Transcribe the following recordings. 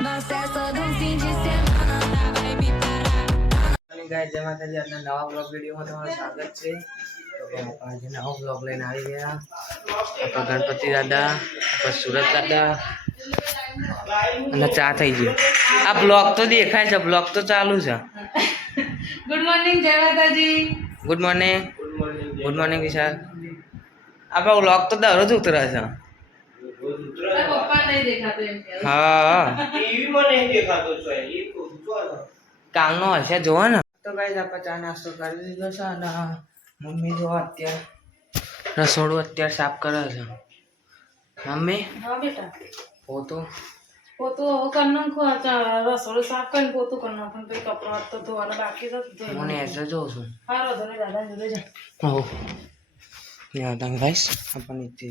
É só de um fim de semana, tá? Vai me parar. અને ગાય જય માતાજી. નવા બ્લોગ વિડીયોમાં તમારું સ્વાગત છે. તો આજે નવો બ્લોગ લઈને આવી ગયા. આપણા ગણપતિ દાદા આપણા સુરત દાદા. અને ચા થઈ ગયો આ બ્લોગ તો દેખાય છે બ્લોગ તો ચાલુ છે. ગુડ મોર્નિંગ જય માતાજી. Good morning good morning Vishal. આપણો બ્લોગ તો દરરોજ ઉતરે છે. નહીં દેખાતો એમ હા કાલનો હશે જોવો ને. તો ગાઈઝ આપણે ચા નાસ્તો કરી દીધો છે અને મમ્મી જો અત્યારે રસોડું અત્યારે સાફ કરે છે. મમ્મી? હા બેટા. પોતો? પોતું હવે કરનો રસોડું સાફ કરીને પોતું કરી પણ પછી કપડો હાથ તો ધોવાનો બાકી તો હું મને એસે જોઉં છું. હારો ધોને દાદા જોડે જા. ઓહો. યાદ ગાઈસ આપણે નીચે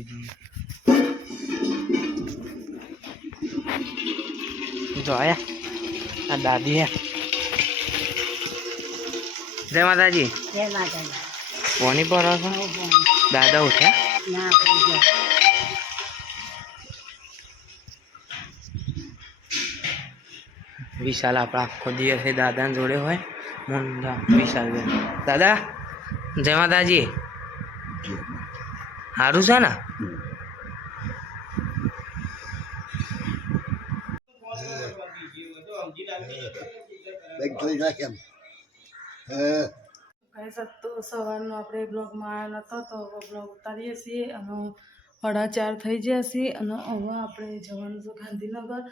જઈએ જો આયા. આ દાદી હે. જય માતાજી. જય માતાજી. કોની પર છો દાદા ઉઠ્યા ના વિશાલ આપણા આખો દિવસ એ દાદાને જોડે હોય. મુંડા વિશાલ દાદા જય માતાજી. સારું છે ને બેગ જોઈ નાખ એમ તો સવારનો આપણે બ્લોગમાં નહોતો તો હવે બ્લોગ ઉતારીએ છીએ અને સાડા ચાર થઈ ગયા છીએ અને હવે આપણે જવાનું છે ગાંધીનગર.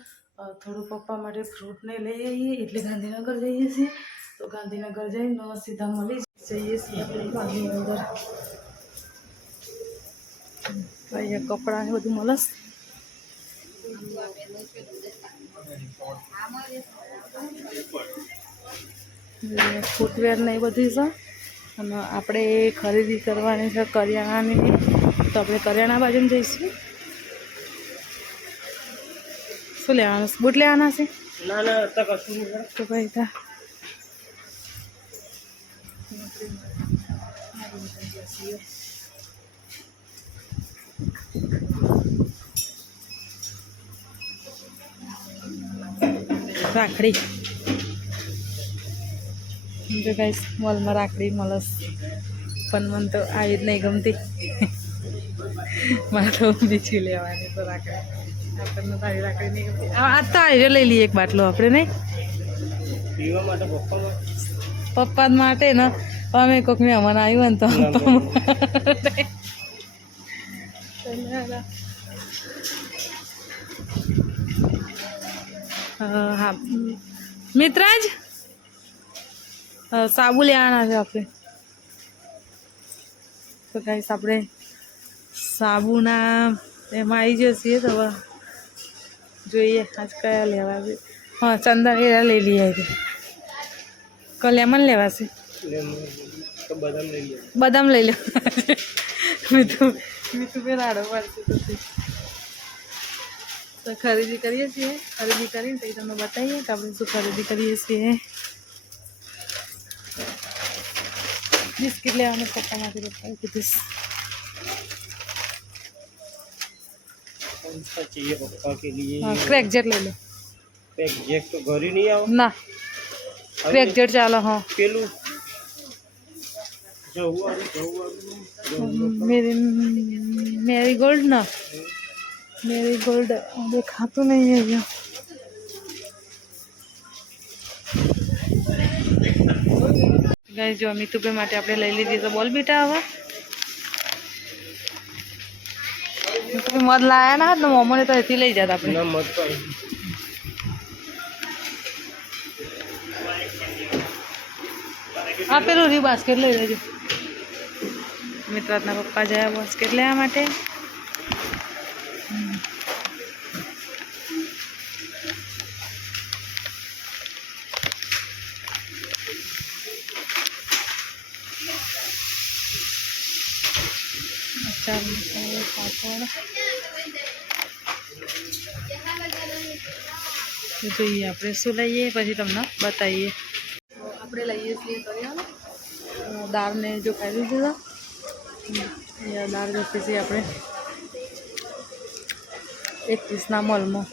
થોડું પપ્પા માટે ફ્રૂટ ને લઈ આવીએ, એટલે ગાંધીનગર જઈએ છીએ. તો ગાંધીનગર જઈને સીધા મળી જઈએ છીએ આપણે ગાંધીનગર. કપડાં ને બધું મળે છે. ફૂટવેર ને એ બધી છે. અને આપણે ખરીદી કરવાની છે કરિયાણાની. તો આપણે કરિયાણા બાજુમાં જઈશું. શું લેવાનું? બૂટ લેવાના છે? તો ભાઈ તા રાખડી. જો ગાઈસ મોલમાં રાખડી મળે પણ મને તો આવી જ નહીં ગમતી. મારે તો બીજી લેવાની તો રાખડી. આપણને તારી રાખડી નહીં ગમતી. આ તો આવી લઈ લઈએ એક બાટલો આપણે નહીં? પપ્પા માટે? ને. અમે કોઈક મહેમાન આવ્યું ને તો હા. મિત્રાજ? સાબુ લેવાના છે આપણે. તો ગાઈસ આપણે સાબુના એમાં આવી જશે તો જોઈએ આજ કયા લેવા હા ચંદા એરા લઈ લઈએ આજે. ક લેમન લેવાશે? બદામ લઈ લો. મીઠું મીઠું બે પડશે તો ખરીદી કરીએ છીએ ખરીદી કરીને પછી તમને બતાવીએ કે આપણે શું ખરીદી કરીએ છીએ બિસ્કિટ લેવાનું પપ્પા માટે પપ્પાએ કીધું चाहिए पप्पा के लिए હા ક્રેક જેટ લઈ લો एक जेक तो घर ही नहीं आओ ના ક્રેક જેટ ચાલો હા पेलू जो हुआ जो हुआ मेरी मेरी गोल्ड ना મેરી ગોલ્ડ दिखाते नहीं है ये। જો અમિતુભાઈ માટે આપણે લઈ લીધી તો બોલ બેટા હવે મિતુભાઈ મધ લાયા ના હતા મોમોને તો એથી લઈ જતા આપણે હા આપેલું રી બાસ્કેટ લઈ લેજો મિત્રાતના પપ્પા જાય બાસ્કેટ લેવા માટે तो जो ये आप शू लीए पी तब बताइए। आप लीए तो ने जो खाई लीजिए या दार जो पीछे आप एक पीसना मल में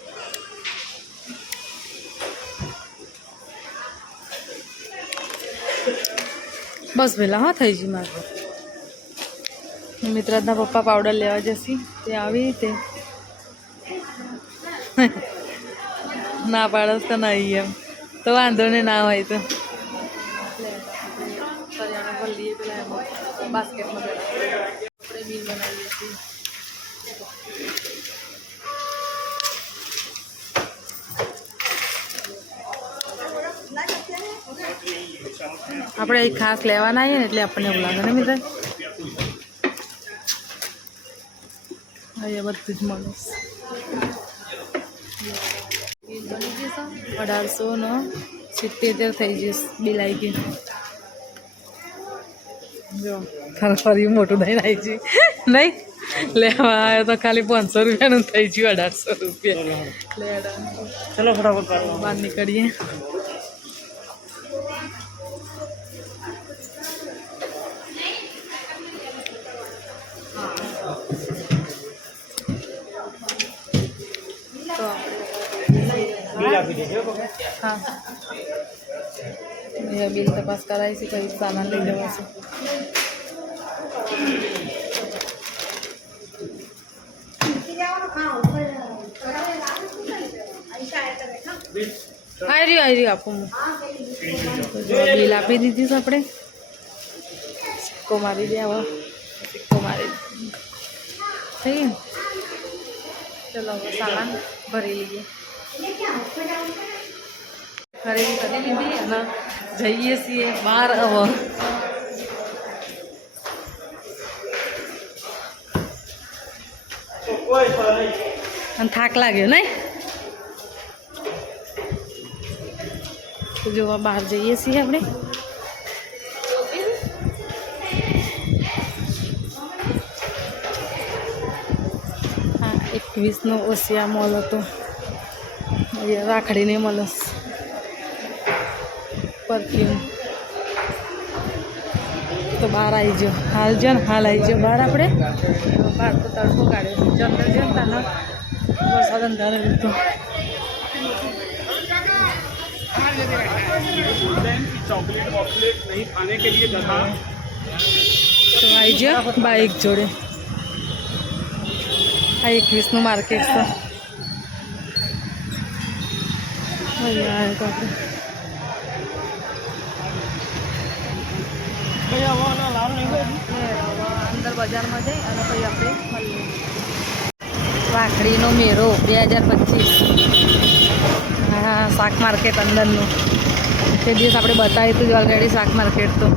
बस भेला हाँ थी मार મિત્રાજના પપ્પા પાવડર લેવા જશે. તે આવી રીતે. ના પાડસ તો નહીં એમ. તો વાંધો ને ના હોય તો. આપણે બિલ આપણે ખાસ લેવાના આવીએ ને, એટલે આપણને એવું લાગે ને મિત્ર અહીંયા બધું જ મળે અઢારસો ને સિત્તેર થઈ જઈશ બિલ આવી ગયું જો. ખરેખર ફરી મોટું નહીં આવી ગયું. નહીં? લેવા આવ્યો તો ખાલી પાંચસો રૂપિયાનું થઈ ગયું અઢારસો રૂપિયા. ચલો ફટાફટ બહાર નીકળીએ. હા. એ બિલ તપાસ કરાવી છે, કઈ સામાન લઈ જવાશે આવી રહ્યું આવી રહ્યું આપું બિલ આપી દીધી છે આપણે. સિક્કો મારી દે આવો. સિક્કો મારી થઈ ગયું? ચલો સામાન ભરી લઈએ. જઈએ છીએ બહાર અવર થાક લાગ્યો નહીં? જોવા બહાર જઈએ છીએ આપણે. એકવીસનો ઓસિયા મોલ હતો. અહીંયા રાખડીને મળસ પરફ્યુમ તો બહાર આવી જાઓ હાલ જો ને હાલ આવી જાઓ બહાર આપણે બહાર તો તડકો કાઢ્યો છે અંદર જો ને તાનો વરસાદ અંધારો લીધો चॉकलेट वॉकलेट नहीं खाने के लिए गधा તો આવી જાઓ બાઇક જોડે આ એકવીસનું માર્કેટ છે આવ્યા તો અંદર બજારમાં જઈ અને પછી આપણે મળીએ વાખડીનો મેળો બે હજાર પચીસ. હા, શાક માર્કેટ અંદરનું. તે દિવસ આપણે બતાવ્યું હતું ઓલરેડી શાક માર્કેટ તો.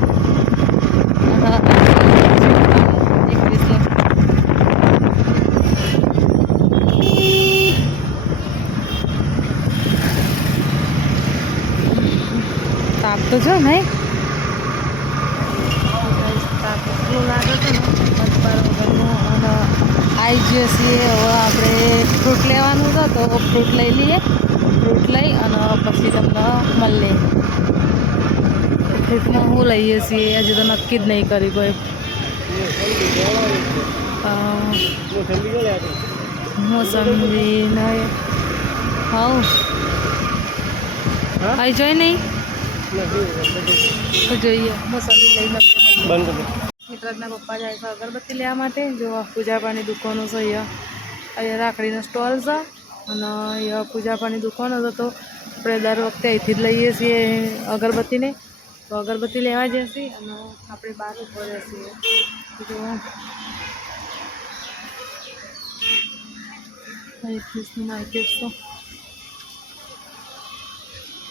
તો જો નહીં. આવી જઈએ છીએ હવે આપણે ફ્રૂટ લેવાનું હતું તો ફ્રૂટ લઈ લઈએ. ફ્રૂટ લઈ અને પછી તમને મળીએ. ફ્રૂટમાં શું લઈએ છીએ હજી તો નક્કી જ નહીં કરી કોઈ. મોસંબી નહીં હવ. આવી જોઈ નહીં? તો જોઈએ મોસંબી લઈને મિત્રના પપ્પા જાય છે અગરબત્તી લેવા માટે. જો પૂજાપાની દુકાનો છે અહીંયા અહીંયા રાખડીનો સ્ટોલ છે અને અહીંયા પૂજાપાની દુકાનો છે તો આપણે દર વખતે અહીંથી જ લઈએ છીએ અગરબત્તીને. તો અગરબત્તી લેવા જઈએ અને આપણે બહાર ઊભો રહેછીએ જો એકવીસનું માર્કેટ તો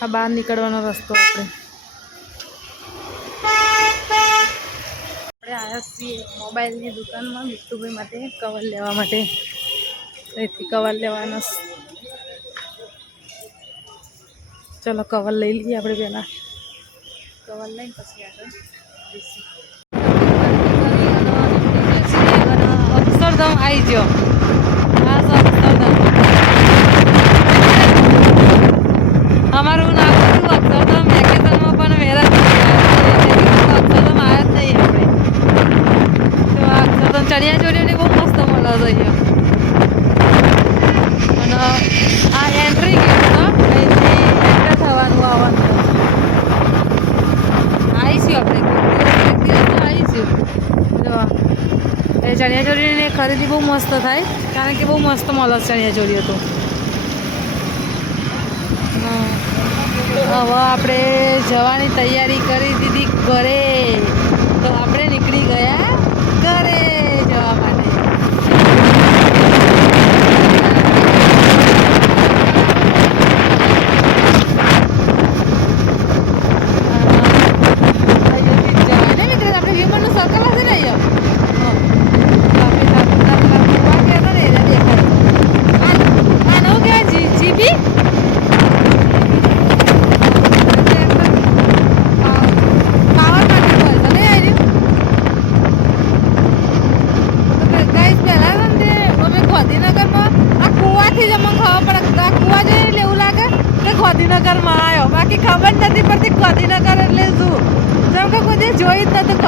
આ બહાર નીકળવાનો રસ્તો આપણે. આપણે આવ્યા છીએ મોબાઈલની દુકાનમાં મિત્તુભાઈ માટે કવર લેવા માટે. અહીંથી કવર લેવાના ચલો કવર લઈ લઈએ આપણે પહેલાં. કવર લઈને પછી આગળ જઈશું. અક્ષરધામ આવી ગયો. અમારું નામ તો વેકેશનમાં પણ વેરા વહેલા તો આવ્યા જ નહીં આપણે. તો આ અક્ષરધામ ચણિયા ચોળીઓને બહુ મસ્ત મળે છે અને આ એન્ટ્રી ગેટ છે અહીંથી એન્ટર થવાનું આવવાનું આવીશું આપણે. આવીશું એ ચણિયા ચોળીની ખરીદી બહુ મસ્ત થાય. કારણ કે બહુ મસ્ત મળે ચણિયા ચોળીઓ તો. હવે આપણે જવાની તૈયારી કરી દીધી ઘરે તો આપણે નીકળી ગયા ઘરે જવા માટે અહીંયાથી જવાય ને મિત્ર આપણે વિમાનનું સર્કલ હશે ને અહીંયા હા. આપણે સાપુતારા પેલા કૂવા ગયા હતા ને એને દેખાય આ આ નવું કહેવાય જી જીબી પાવરમાંથી હોય તો નહીં આવી ગાઈસ પહેલા છે ને તે અમે ગાંધીનગરમાં આ કૂવાથી જ અમને ખબર પડે આ કૂવા જોઈએ એટલે એવું લાગે કે ગાંધીનગરમાં આવ્યો બાકી ખબર જ નથી પડતી ગાંધીનગર એટલે શું જેમ કે કોઈ દિવસ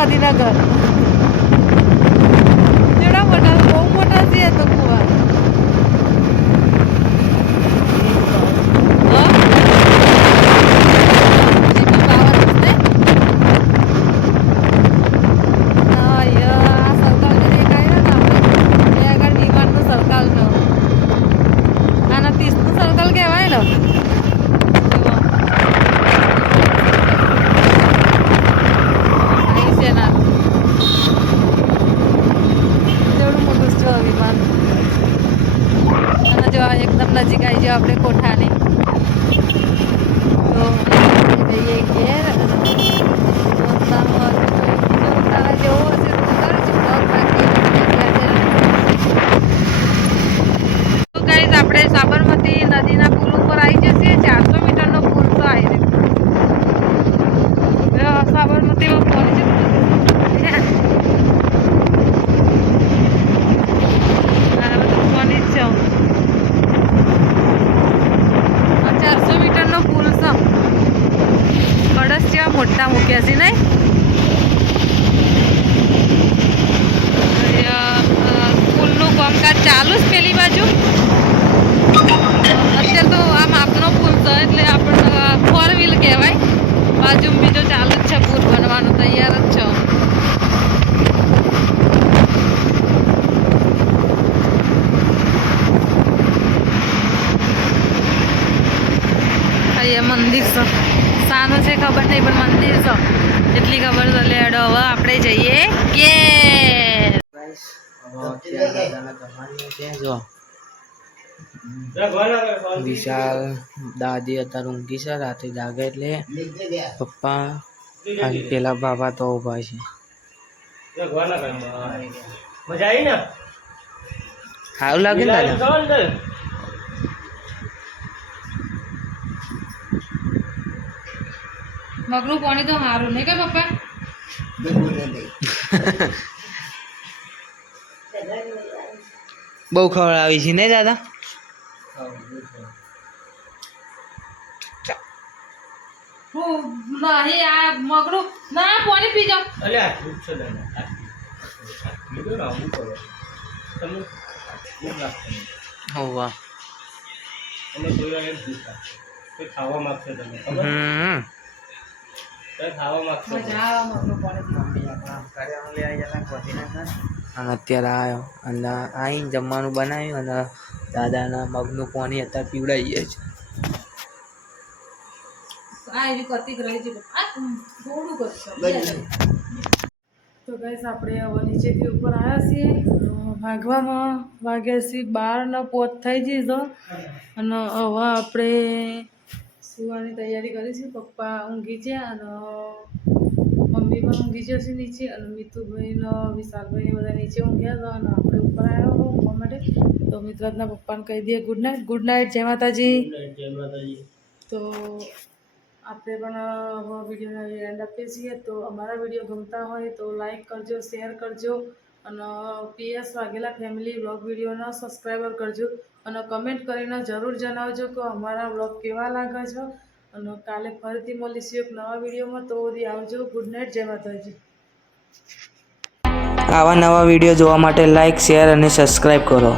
જોઈ જ નતું ગાંધીનગર કેવડા મોટા બહુ મોટા છે એ તો કૂવા હા? જીપી પાવર ને હા, યા, આ સર્કલ જે દેખાય છે ને આપણે, એ આગળ વિમાનનું સર્કલ છે. આના ત્રીસનું સર્કલ કહેવાય ને જુઓ. અહીં છે ના. કેવડું મોટું છે વિમાન અને જો આ એકદમ નજીક આવી જાવ આપણે કોઠાની. તો જઈએ ઘેર. તો આપણે સાબરમતી નદીના પુલ ઉપર આવી જશે ચારસો મીટરનો પુલ તો આવી રહ્યો સાબરમતીમાં પહોંચી આ બધું પહોંચી જ જાઉં આ ચારસો મીટરનો પુલ છે કળશ જેવા છે નહીં? પુલનું કામકાજ ચાલુ જ પેલી બાજુ? અત્યારે તો આ માપનો પુલ તો એટલે આપણને ફોર વ્હીલ કહેવાય. બાજુ બીજો ચાલુ જ છે પુલ બનવાનું તૈયાર જ છે. મંદિર છે. સાનું છે ખબર નહીં પણ મંદિર છો એટલી ખબર તો એટલે હેડો હવે આપણે જઈએ જો વિશાલ દાદી અત્યારે ઊંઘી છે રાતે જાગે એટલે પપ્પા અને પેલા બાબા તો ઊભા છે. મજા આવી ને? સારું લાગે ને. મગનું પાણી તો સારું નહીં કે પપ્પા બહુ ખવડાવી છે ને દાદા? હું નહીં આ મગનું ના પાણી પી જાઓ. અલ્યા ભૂખ છે દાદા નીકળો ને આવું કરો. તમે ભૂખ લાગશે હોવા તમે કોઈ વાર ભૂખ લાગશે કોઈ ખાવા માંગશે તમે અને અત્યારે આવ્યો અને આવીને જમવાનું બનાવ્યું અને દાદાના મગનું પાણી અત્યારે પીવડાવીએ તો ગાઈસ આપણે હવે નીચેથી ઉપર આવ્યા છીએ. ભાગવામાં વાગ્યા છીએ બારનો પોત થઈ જઈશ અને હવે આપણે સુવાની તૈયારી કરી છે. પપ્પા ઊંઘી છે અને મમ્મી પણ ઊંઘી જશે નીચે અને મિતુભાઈનો વિશાલભાઈ બધા નીચે ઊંઘ્યા હતા અને આપણે ઉપર આવ્યા હો ઊંઘવા માટે. તો મિત્રાજના પપ્પાને કહી દઈએ ગુડ નાઇટ ગુડ નાઇટ જય માતાજી. જય માતાજી. તો આપણે પણ વિડીયોને વિડીયોનો એન્ડ આપીએ છીએ. તો અમારા વીડિયો ગમતા હોય તો લાઈક કરજો શેર કરજો અને પીએસ વાઘેલા ફેમિલી બ્લોગ વિડીયોના સબસ્ક્રાઈબર કરજો. અને કમેન્ટ કરીને જરૂર જણાવજો કે અમારા બ્લોગ કેવા લાગે છે. અને કાલે ફરીથી મળીશું એક નવા વિડીયોમાં. તો બધી આવજો. ગુડ નાઇટ જય માતાજી. આવા નવા વીડિયો જોવા માટે લાઈક શેર અને સબસ્ક્રાઈબ કરો.